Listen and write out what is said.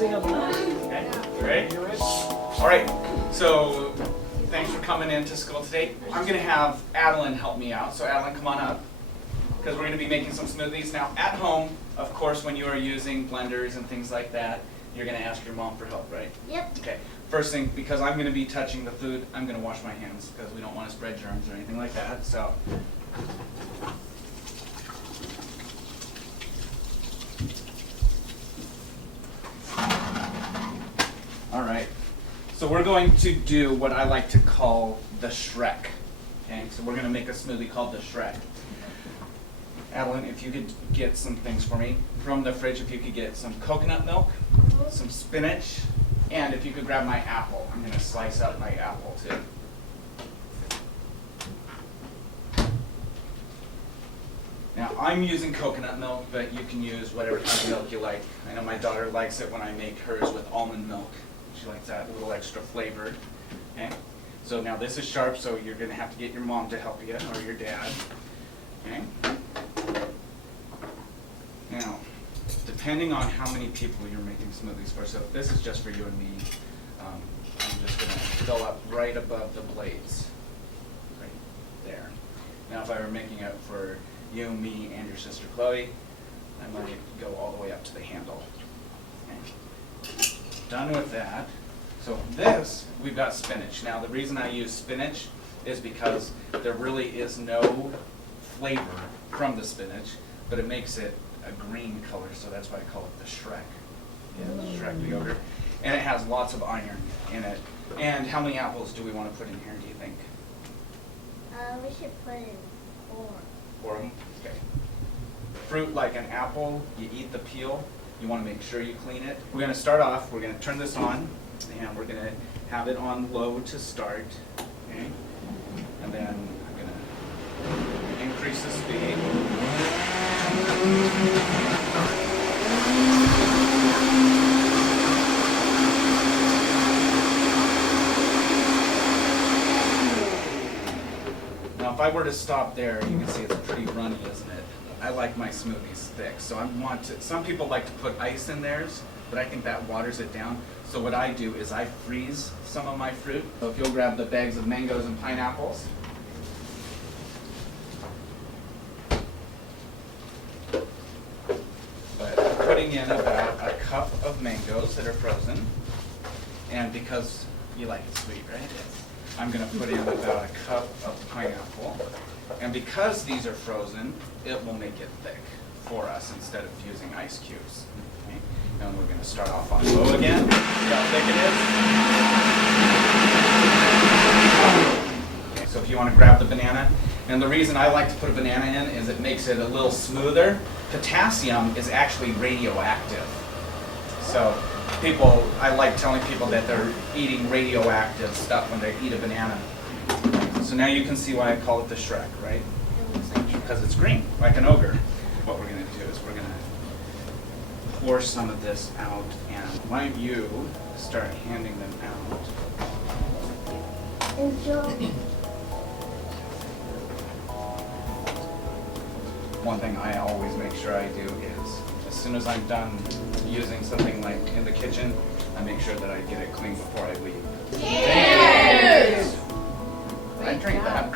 Okay, ready? All right, so thanks for coming into school today. I'm gonna have Adeline help me out. So Adeline, come on up, because we're gonna be making some smoothies. Now at home, of course, when you are using blenders and things like that, you're gonna ask your mom for help, right? Yep. Okay, first thing, because I'm gonna be touching the food, I'm gonna wash my hands, because we don't wanna spread germs or anything like that, so. All right, so we're going to do what I like to call the Shrek. Okay, so we're gonna make a smoothie called the Shrek. Adeline, if you could get some things for me from the fridge, if you could get some coconut milk, some spinach, and if you could grab my apple. I'm gonna slice up my apple too. Now, I'm using coconut milk, but you can use whatever kind of milk you like. I know my daughter likes it when I make hers with almond milk. She likes that a little extra flavored. Okay? So now this is sharp, so you're going to have to get your mom to help you, or your dad. Okay? Now, depending on how many people you're making smoothies for, so if this is just for you and me, I'm just going to fill up right above the blades. Right there. Now, if I were making it for you, me, and your sister Chloe, I might go all the way up to the handle. Okay. Done with that. So this, we've got spinach. Now the reason I use spinach is because there really is no flavor from the spinach, but it makes it a green color, so that's why I call it the Shrek. Yeah, the Shrek yogurt. And it has lots of iron in it. And how many apples do we want to put in here, do you think? We should put in 4. 4 of them? Okay. Fruit like an apple, you eat the peel. You want to make sure you clean it. We're going to start off, we're going to turn this on, and we're going to have it on low to start. Okay? And then I'm going to increase the speed. Now if I were to stop there, you can see it's pretty runny, isn't it? I like my smoothies thick, so I want to, some people like to put ice in theirs, but I think that waters it down. So what I do is I freeze some of my fruit. So if you'll grab the bags of mangoes and pineapples. But I'm putting in about a cup of mangoes that are frozen. And because you like it sweet, right? I'm going to put in about a cup of pineapple. And because these are frozen, it will make it thick for us instead of using ice cubes. Okay? And we're going to start off on low again. See how thick it is? Okay, so if you want to grab the banana, and the reason I like to put a banana in is it makes it a little smoother. Potassium is actually radioactive. So I like telling people that they're eating radioactive stuff when they eat a banana. So now you can see why I call it the Shrek, right? Because it's green, like an ogre. What we're going to do is we're going to pour some of this out, and why don't you start handing them out? One thing I always make sure I do is, as soon as I'm done using something like in the kitchen, I make sure that I get it clean before I leave. Cheers! I drink that.